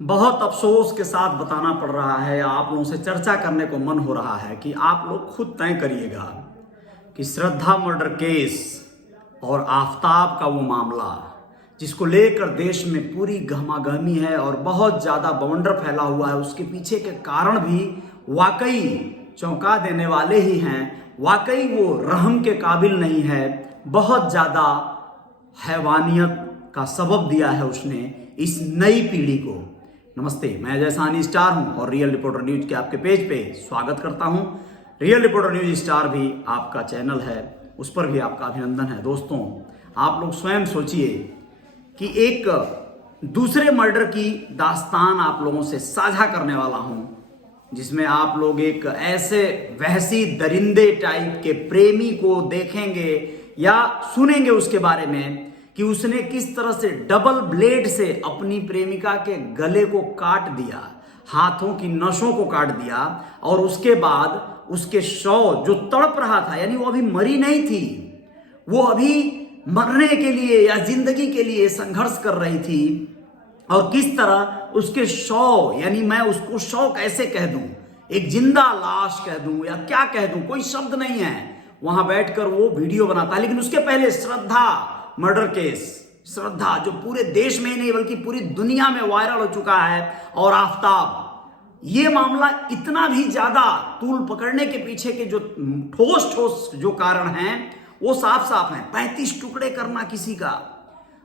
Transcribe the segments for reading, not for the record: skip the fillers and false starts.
बहुत अफसोस के साथ बताना पड़ रहा है या आप लोगों से चर्चा करने को मन हो रहा है कि आप लोग खुद तय करिएगा कि श्रद्धा मर्डर केस और आफताब का वो मामला जिसको लेकर देश में पूरी गहमागहमी है और बहुत ज़्यादा बवंडर फैला हुआ है, उसके पीछे के कारण भी वाकई चौंका देने वाले ही हैं। वाकई वो रहम के काबिल नहीं है, बहुत ज़्यादा हैवानियत का सबब दिया है उसने इस नई पीढ़ी को। नमस्ते, मैं अजय साहनी स्टार हूं और रियल रिपोर्टर न्यूज के आपके पेज पे स्वागत करता हूं। रियल रिपोर्टर न्यूज स्टार भी आपका चैनल है, उस पर भी आपका अभिनंदन है। दोस्तों, आप लोग स्वयं सोचिए कि एक दूसरे मर्डर की दास्तान आप लोगों से साझा करने वाला हूं, जिसमें आप लोग एक ऐसे वहशी दरिंदे टाइप के प्रेमी को देखेंगे या सुनेंगे उसके बारे में कि उसने किस तरह से डबल ब्लेड से अपनी प्रेमिका के गले को काट दिया, हाथों की नसों को काट दिया और उसके बाद उसके शव जो तड़प रहा था, यानी वो अभी मरी नहीं थी, वो अभी मरने के लिए या जिंदगी के लिए संघर्ष कर रही थी, और किस तरह उसके शव, यानी मैं उसको शव कैसे कह दूं, एक जिंदा लाश कह दूं या क्या कह दूं, कोई शब्द नहीं है, वहां बैठकर वो वीडियो बनाता है। लेकिन उसके पहले श्रद्धा मर्डर केस, श्रद्धा जो पूरे देश में ही नहीं बल्कि पूरी दुनिया में वायरल हो चुका है, और आफताब, ये मामला इतना भी ज्यादा तूल पकड़ने के पीछे के जो ठोस ठोस जो कारण हैं वो साफ साफ हैं। 35 टुकड़े करना किसी का,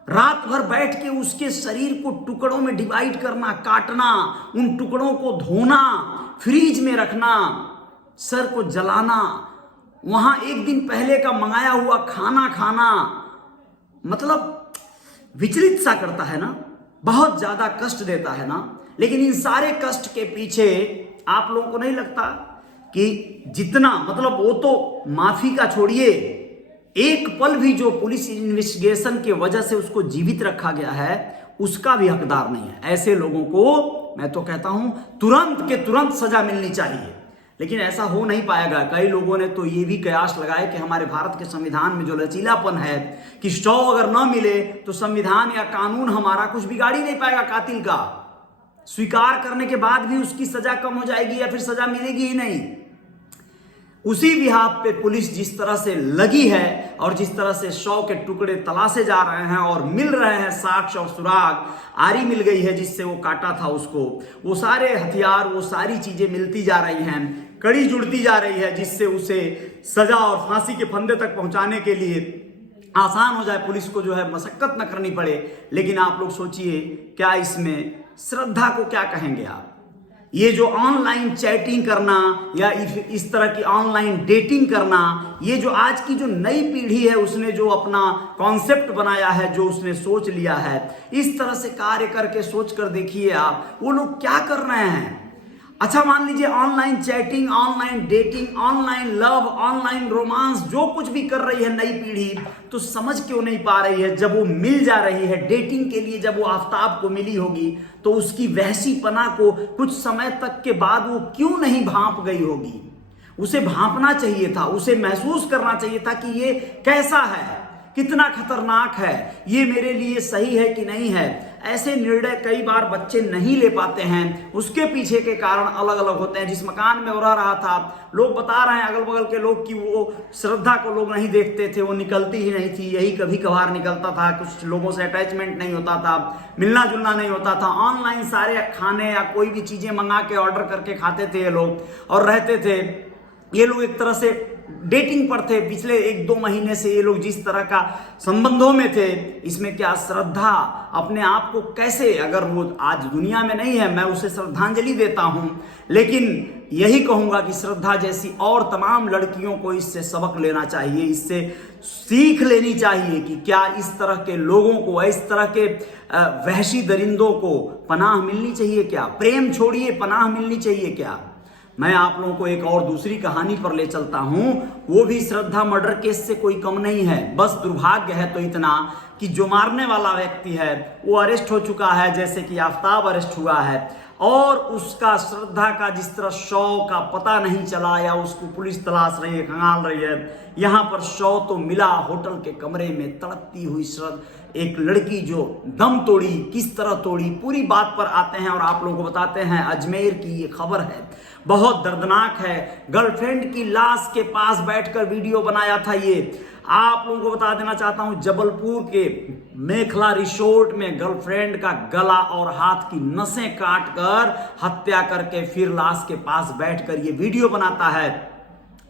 रात भर बैठ के उसके शरीर को टुकड़ों में डिवाइड करना, काटना, उन टुकड़ों को धोना, फ्रीज में रखना, सर को जलाना, वहां एक दिन पहले का मंगाया हुआ खाना खाना, मतलब विचलित सा करता है ना, बहुत ज्यादा कष्ट देता है ना। लेकिन इन सारे कष्ट के पीछे आप लोगों को नहीं लगता कि जितना, मतलब वो तो माफी का छोड़िए, एक पल भी जो पुलिस इन्वेस्टिगेशन की वजह से उसको जीवित रखा गया है उसका भी हकदार नहीं है। ऐसे लोगों को मैं तो कहता हूं तुरंत के तुरंत सजा मिलनी चाहिए, लेकिन ऐसा हो नहीं पाएगा। कई लोगों ने तो ये भी कयास लगाया कि हमारे भारत के संविधान में जो लचीलापन है कि शव अगर न मिले तो संविधान या कानून हमारा कुछ बिगाड़ ही नहीं पाएगा, कातिल का स्वीकार करने के बाद भी उसकी सजा कम हो जाएगी या फिर सजा मिलेगी ही नहीं। उसी बिहाफ पे पुलिस जिस तरह से लगी है और जिस तरह से शव के टुकड़े तलाशे जा रहे हैं और मिल रहे हैं, साक्ष्य और सुराग, आरी मिल गई है जिससे वो काटा था उसको, वो सारे हथियार, वो सारी चीजें मिलती जा रही हैं, कड़ी जुड़ती जा रही है जिससे उसे सजा और फांसी के फंदे तक पहुंचाने के लिए आसान हो जाए, पुलिस को जो है मशक्कत न करनी पड़े। लेकिन आप लोग सोचिए, क्या इसमें श्रद्धा को क्या कहेंगे आप? ये जो ऑनलाइन चैटिंग करना या इस तरह की ऑनलाइन डेटिंग करना, ये जो आज की जो नई पीढ़ी है उसने जो अपना कॉन्सेप्ट बनाया है, जो उसने सोच लिया है, इस तरह से कार्य करके सोच कर देखिए आप वो लोग क्या कर रहे हैं। अच्छा, मान लीजिए online chatting, online dating, online love, online romance जो कुछ भी कर रही है नई पीढ़ी, तो समझ क्यों नहीं पा रही है जब वो मिल जा रही है डेटिंग के लिए, जब वो आफताब को मिली होगी तो उसकी वहशीपना को कुछ समय तक के बाद वो क्यों नहीं भांप गई होगी? उसे भांपना चाहिए था, उसे महसूस करना चाहिए था कि ये कैसा है, कितना खतरनाक है, ये मेरे लिए सही है कि नहीं है। ऐसे निर्णय कई बार बच्चे नहीं ले पाते हैं, उसके पीछे के कारण अलग अलग होते हैं। जिस मकान में वो रह रहा था, लोग बता रहे हैं अगल बगल के लोग कि वो श्रद्धा को लोग नहीं देखते थे, वो निकलती ही नहीं थी, यही कभी कभार निकलता था, कुछ लोगों से अटैचमेंट नहीं होता था, मिलना जुलना नहीं होता था, ऑनलाइन सारे खाने या कोई भी चीजें मंगा के ऑर्डर करके खाते थे ये लोग और रहते थे। ये लोग एक तरह से डेटिंग पर थे, पिछले 1-2 महीने से ये लोग जिस तरह का संबंधों में थे, इसमें क्या श्रद्धा अपने आप को कैसे, अगर वो आज दुनिया में नहीं है मैं उसे श्रद्धांजलि देता हूं, लेकिन यही कहूंगा कि श्रद्धा जैसी और तमाम लड़कियों को इससे सबक लेना चाहिए, इससे सीख लेनी चाहिए कि क्या इस तरह के लोगों को, इस तरह के वहशी दरिंदों को पनाह मिलनी चाहिए क्या? प्रेम छोड़िए, पनाह मिलनी चाहिए क्या? मैं आप लोगों को एक और दूसरी कहानी पर ले चलता हूं, वो भी श्रद्धा मर्डर केस से कोई कम नहीं है। बस दुर्भाग्य है तो इतना कि जो मारने वाला व्यक्ति है वो अरेस्ट हो चुका है, जैसे कि आफताब अरेस्ट हुआ है, और उसका श्रद्धा का जिस तरह शव का पता नहीं चला या उसको पुलिस तलाश रही है, खंगाल रही है, यहाँ पर शव तो मिला होटल के कमरे में तड़पती हुई एक लड़की जो दम तोड़ी, किस तरह तोड़ी, पूरी बात पर आते हैं और आप लोगों को बताते हैं। अजमेर की ये खबर है, बहुत दर्दनाक है। गर्लफ्रेंड की लाश के पास बैठकर वीडियो बनाया था ये। आप लोगों को बता देना चाहता हूं, जबलपुर के मेखला रिसोर्ट में गर्लफ्रेंड का गला और हाथ की नसें काट कर हत्या करके फिर लाश के पास बैठकर ये वीडियो बनाता है।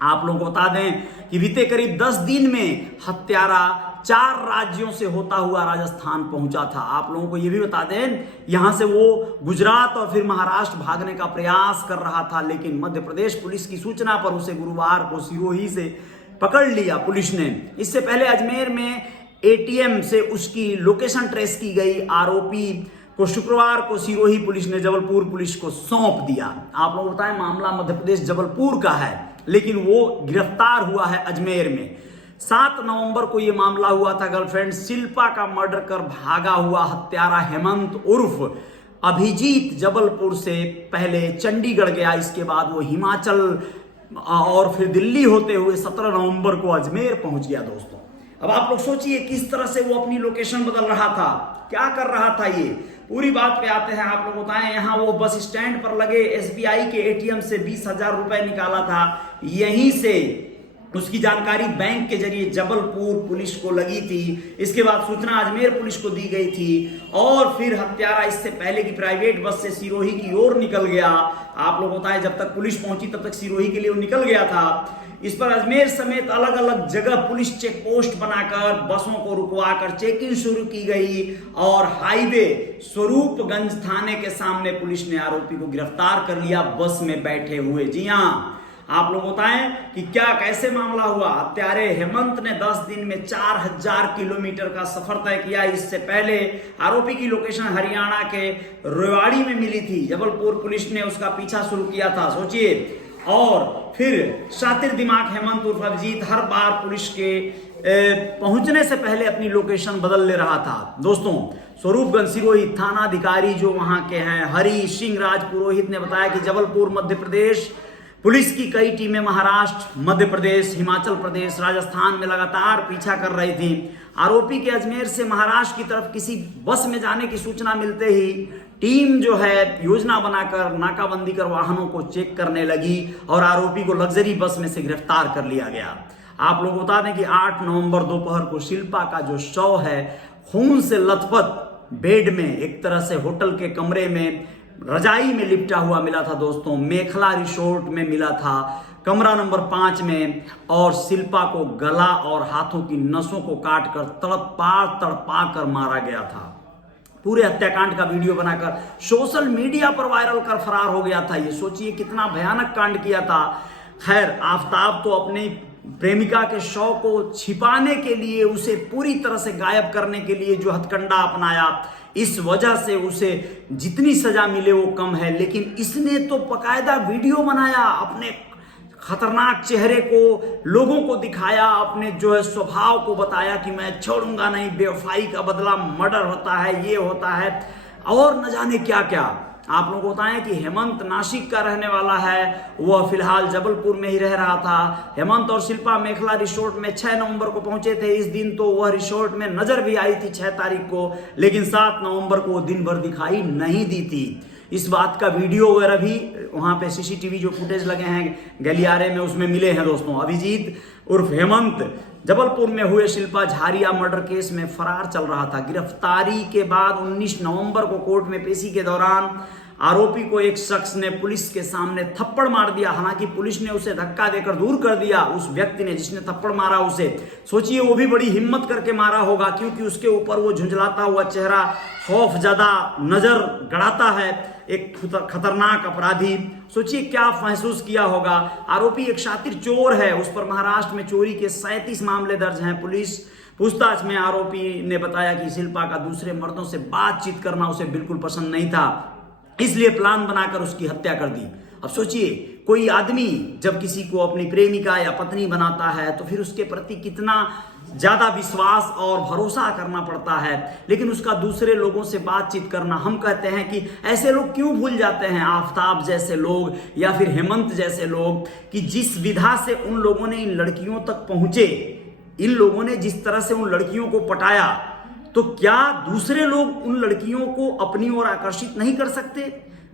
आप लोगों को बता दें कि बीते करीब 10 दिन में हत्यारा 4 राज्यों से होता हुआ राजस्थान पहुंचा था। आप लोगों को यह भी बता दें, यहां से वो गुजरात और फिर महाराष्ट्र भागने का प्रयास कर रहा था, लेकिन मध्य प्रदेश पुलिस की सूचना पर उसे गुरुवार को सिरोही से पकड़ लिया पुलिस ने। इससे पहले अजमेर में एटीएम से उसकी लोकेशन ट्रेस की गई। आरोपी को शुक्रवार को सिरोही पुलिस ने जबलपुर पुलिस को सौंप दिया। आप लोग बताएं, मामला मध्य प्रदेश जबलपुर का है, लेकिन वो गिरफ्तार हुआ है अजमेर में। 7 नवंबर को यह मामला हुआ था। गर्लफ्रेंड शिल्पा का मर्डर कर भागा हुआ हत्यारा हेमंत उर्फ अभिजीत जबलपुर से पहले चंडीगढ़ गया, इसके बाद वो हिमाचल और फिर दिल्ली होते हुए 17 नवंबर को अजमेर पहुंच गया। दोस्तों, अब आप लोग सोचिए किस तरह से वो अपनी लोकेशन बदल रहा था, क्या कर रहा था ये, पूरी बात पे आते हैं। आप लोग बताएं, यहाँ वो बस स्टैंड पर लगे एसबीआई के एटीएम से 20,000 रुपए निकाला था। यहीं से उसकी जानकारी बैंक के जरिए जबलपुर पुलिस को लगी थी। इसके बाद सूचना अजमेर पुलिस को दी गई थी और फिर हत्यारा इससे पहले की प्राइवेट बस से सिरोही की ओर निकल गया। आप लोग बताएं, जब तक पुलिस पहुंची तब तक सिरोही के लिए वो निकल गया था। इस पर अजमेर समेत अलग अलग जगह पुलिस चेक पोस्ट बनाकर बसों को रुकवाकर चेकिंग शुरू की गई और हाईवे स्वरूपगंज थाने के सामने पुलिस ने आरोपी को गिरफ्तार कर लिया बस में बैठे हुए। जी हाँ, आप लोग बताएं कि क्या कैसे मामला हुआ। हत्यारे हेमंत ने 10 दिन में 4000 किलोमीटर का सफर तय किया। इससे पहले आरोपी की लोकेशन हरियाणा के रेवाड़ी में मिली थी। जबलपुर पुलिस ने उसका पीछा शुरू किया था, सोचिए। और फिर शातिर दिमाग हेमंत उर्फ अभिजीत हर बार पुलिस के पहुंचने से पहले अपनी लोकेशन बदल ले रहा था। दोस्तों, स्वरूपगंज सिरोही थानाधिकारी जो वहां के हैं हरी सिंह राज पुरोहित ने बताया कि जबलपुर मध्य प्रदेश पुलिस की कई टीमें महाराष्ट्र, मध्य प्रदेश, हिमाचल प्रदेश, राजस्थान में लगातार पीछा कर रही थी। आरोपी के अजमेर से महाराष्ट्र की तरफ किसी बस में जाने की सूचना मिलते ही टीम जो है योजना बनाकर नाकाबंदी कर वाहनों को चेक करने लगी और आरोपी को लग्जरी बस में से गिरफ्तार कर लिया गया। आप लोग बता दें कि 8 नवंबर दोपहर को शिल्पा का जो शव है खून से लथपथ बेड में एक तरह से होटल के कमरे में रजाई में लिपटा हुआ मिला था। दोस्तों, मेखला रिसोर्ट में मिला था, कमरा नंबर 5 में। और शिल्पा को गला और हाथों की नसों को काटकर तड़पा कर मारा गया था। पूरे हत्याकांड का वीडियो बनाकर सोशल मीडिया पर वायरल कर फरार हो गया था। ये सोचिए कितना भयानक कांड किया था। खैर, आफताब तो अपनी प्रेमिका के शव को छिपाने के लिए, उसे पूरी तरह से गायब करने के लिए जो हथकंडा अपनाया, इस वजह से उसे जितनी सजा मिले वो कम है। लेकिन इसने तो बकायदा वीडियो बनाया, अपने खतरनाक चेहरे को लोगों को दिखाया, अपने जो है स्वभाव को बताया कि मैं छोड़ूंगा नहीं, बेवफाई का बदला मर्डर होता है, ये होता है और न जाने क्या क्या। आप लोगों को बताएं कि हेमंत नासिक का रहने वाला है, वह फिलहाल जबलपुर में ही रह रहा था। हेमंत और शिल्पा मेखला रिसोर्ट में 6 नवंबर को पहुंचे थे। इस दिन तो वह रिसोर्ट में नजर भी आई थी 6 तारीख को, लेकिन 7 नवंबर को दिन भर दिखाई नहीं दी थी। इस बात का वीडियो वगैरह भी वहां पे सीसीटीवी जो फुटेज लगे हैं गलियारे में उसमें मिले हैं। दोस्तों, अभिजीत उर्फ हेमंत जबलपुर में हुए शिल्पा झारिया मर्डर केस में फरार चल रहा था। गिरफ्तारी के बाद 19 नवंबर को कोर्ट में पेशी के दौरान आरोपी को एक शख्स ने पुलिस के सामने थप्पड़ मार दिया। हालांकि पुलिस ने उसे धक्का देकर दूर कर दिया। उस व्यक्ति ने जिसने थप्पड़ मारा उसे, सोचिए, वो भी बड़ी हिम्मत करके मारा होगा, क्योंकि उसके ऊपर वो झुंझलाता हुआ चेहरा खौफजदा नजर गड़ाता है, एक खतरनाक अपराधी। सोचिए क्या महसूस किया होगा। आरोपी एक शातिर चोर है, उस पर महाराष्ट्र में चोरी के 37 मामले दर्ज हैं। पुलिस पूछताछ में आरोपी ने बताया कि शिल्पा का दूसरे मर्दों से बातचीत करना उसे बिल्कुल पसंद नहीं था, इसलिए प्लान बनाकर उसकी हत्या कर दी। अब सोचिए, कोई आदमी जब किसी को अपनी प्रेमिका या पत्नी बनाता है तो फिर उसके प्रति कितना ज़्यादा विश्वास और भरोसा करना पड़ता है, लेकिन उसका दूसरे लोगों से बातचीत करना, हम कहते हैं कि ऐसे लोग क्यों भूल जाते हैं, आफताब जैसे लोग या फिर हेमंत जैसे लोग, कि जिस विधा से उन लोगों ने इन लड़कियों तक पहुंचे, इन लोगों ने जिस तरह से उन लड़कियों को पटाया, तो क्या दूसरे लोग उन लड़कियों को अपनी ओर आकर्षित नहीं कर सकते?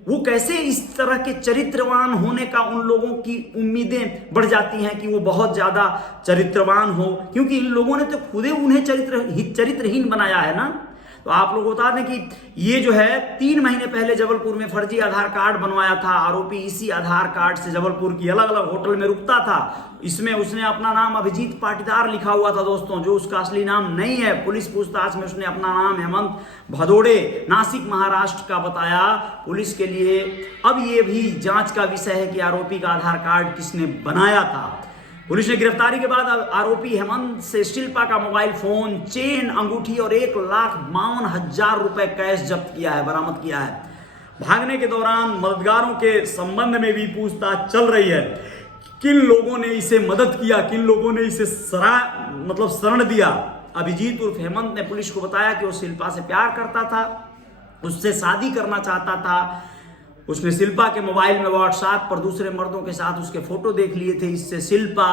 वो कैसे इस तरह के चरित्रवान होने का उन लोगों की उम्मीदें बढ़ जाती हैं कि वो बहुत ज्यादा चरित्रवान हो, क्योंकि इन लोगों ने तो खुद ही उन्हें चरित्रहीन बनाया है ना। तो आप लोग बता दें कि ये जो है 3 महीने पहले जबलपुर में फर्जी आधार कार्ड बनवाया था आरोपी। इसी आधार कार्ड से जबलपुर की अलग अलग होटल में रुकता था। इसमें उसने अपना नाम अभिजीत पाटीदार लिखा हुआ था दोस्तों, जो उसका असली नाम नहीं है। पुलिस पूछताछ में उसने अपना नाम हेमंत भदोड़े नासिक महाराष्ट्र का बताया पुलिस के लिए। अब ये भी जांच का विषय है कि आरोपी का आधार कार्ड किसने बनाया था। पुलिस ने गिरफ्तारी के बाद आरोपी हेमंत से शिल्पा का मोबाइल फोन, चेन, अंगूठी और 1,52,000 रुपए कैश जब्त किया है, बरामद किया है। भागने के दौरान मददगारों के संबंध में भी पूछताछ चल रही है। किन लोगों ने इसे मदद किया, किन लोगों ने इसे शरण दिया। अभिजीत उर्फ हेमंत ने पुलिस को बताया कि वो शिल्पा से प्यार करता था, उससे शादी करना चाहता था। उसने शिल्पा के मोबाइल में व्हाट्सएप पर दूसरे मर्दों के साथ उसके फोटो देख लिए थे। इससे शिल्पा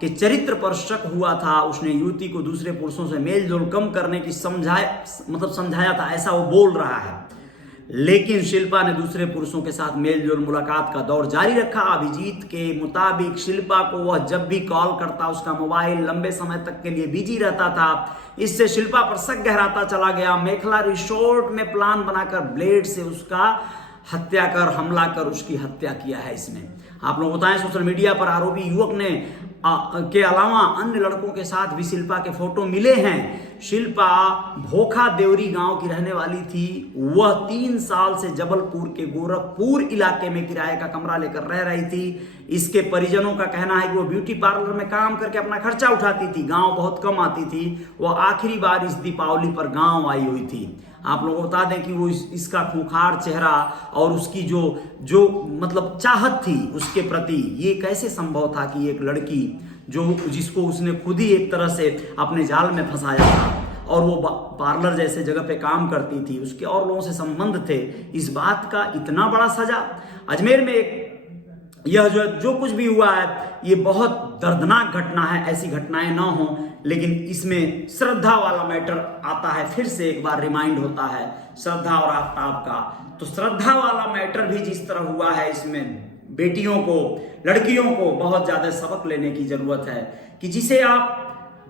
के चरित्र पर शक हुआ था। उसने युवती को दूसरे पुरुषों से मेल जोल कम करने की समझाया था, ऐसा वो बोल रहा है। लेकिन शिल्पा ने दूसरे पुरुषों के साथ मेल जोल मुलाकात का दौर जारी रखा। अभिजीत के मुताबिक शिल्पा को वह जब भी कॉल करता उसका मोबाइल लंबे समय तक के लिए बिजी रहता था। इससे शिल्पा पर शक गहराता चला गया। मेखला रिसोर्ट में प्लान बनाकर ब्लेड से उसका हत्या कर हमला कर उसकी हत्या किया है इसने। आप लोग बताएं, सोशल मीडिया पर आरोपी युवक ने के अलावा अन्य लड़कों के साथ भी शिल्पा के फोटो मिले हैं। शिल्पा भोखा देवरी गांव की रहने वाली थी। वह 3 साल से जबलपुर के गोरखपुर इलाके में किराए का कमरा लेकर रह रही थी। इसके परिजनों का कहना है कि वो ब्यूटी पार्लर में काम करके अपना खर्चा उठाती थी, गांव बहुत कम आती थी। वह आखिरी बार इस दीपावली पर गांव आई हुई थी। आप लोगों को बता दें कि वो इसका खूंखार चेहरा और उसकी जो मतलब चाहत थी उसके प्रति, ये कैसे संभव था कि एक लड़की जिसको उसने खुद ही एक तरह से अपने जाल में फंसाया था और वो पार्लर जैसे जगह पे काम करती थी, उसके और लोगों से संबंध थे, इस बात का इतना बड़ा सजा। अजमेर में यह जो कुछ भी हुआ है ये बहुत दर्दनाक घटना है। ऐसी घटनाएं ना हो, लेकिन इसमें श्रद्धा वाला मैटर आता है। फिर से एक बार रिमाइंड होता है श्रद्धा और आफताब का। तो श्रद्धा वाला मैटर भी जिस तरह हुआ है, इसमें बेटियों को, लड़कियों को बहुत ज्यादा सबक लेने की जरूरत है कि जिसे आप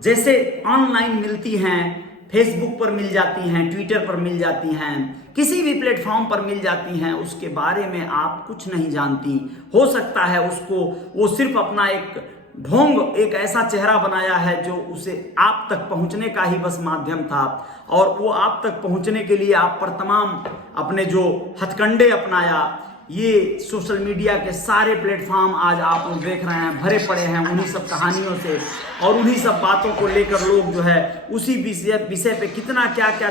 जैसे ऑनलाइन मिलती हैं, फेसबुक पर मिल जाती हैं, ट्विटर पर मिल जाती हैं, किसी भी प्लेटफॉर्म पर मिल जाती हैं, उसके बारे में आप कुछ नहीं जानती। हो सकता है वो सिर्फ अपना एक ढोंग, एक ऐसा चेहरा बनाया है जो उसे आप तक पहुंचने का ही बस माध्यम था, और वो आप तक पहुंचने के लिए आप पर तमाम अपने जो हथकंडे अपनाया। ये सोशल मीडिया के सारे प्लेटफॉर्म आज आप लोग देख रहे हैं भरे पड़े हैं उन्हीं सब कहानियों से, और उन्हीं सब बातों को लेकर लोग जो है उसी विषय पे कितना क्या क्या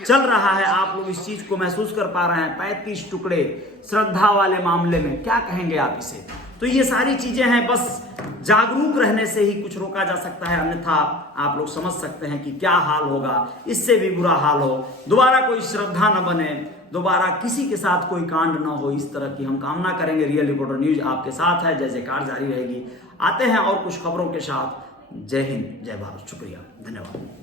चल रहा है, आप लोग इस चीज को महसूस कर पा रहे हैं। 35 टुकड़े श्रद्धा वाले मामले में क्या कहेंगे आप इसे? तो ये सारी चीजें हैं, बस जागरूक रहने से ही कुछ रोका जा सकता है, अन्यथा आप लोग समझ सकते हैं कि क्या हाल होगा, इससे भी बुरा हाल हो। दोबारा कोई श्रद्धा न बने, दोबारा किसी के साथ कोई कांड न हो, इस तरह की हम कामना करेंगे। रियल रिपोर्टर न्यूज आपके साथ है, जय जयकार जारी रहेगी। आते हैं और कुछ खबरों के साथ। जय हिंद, जय भारत, शुक्रिया, धन्यवाद।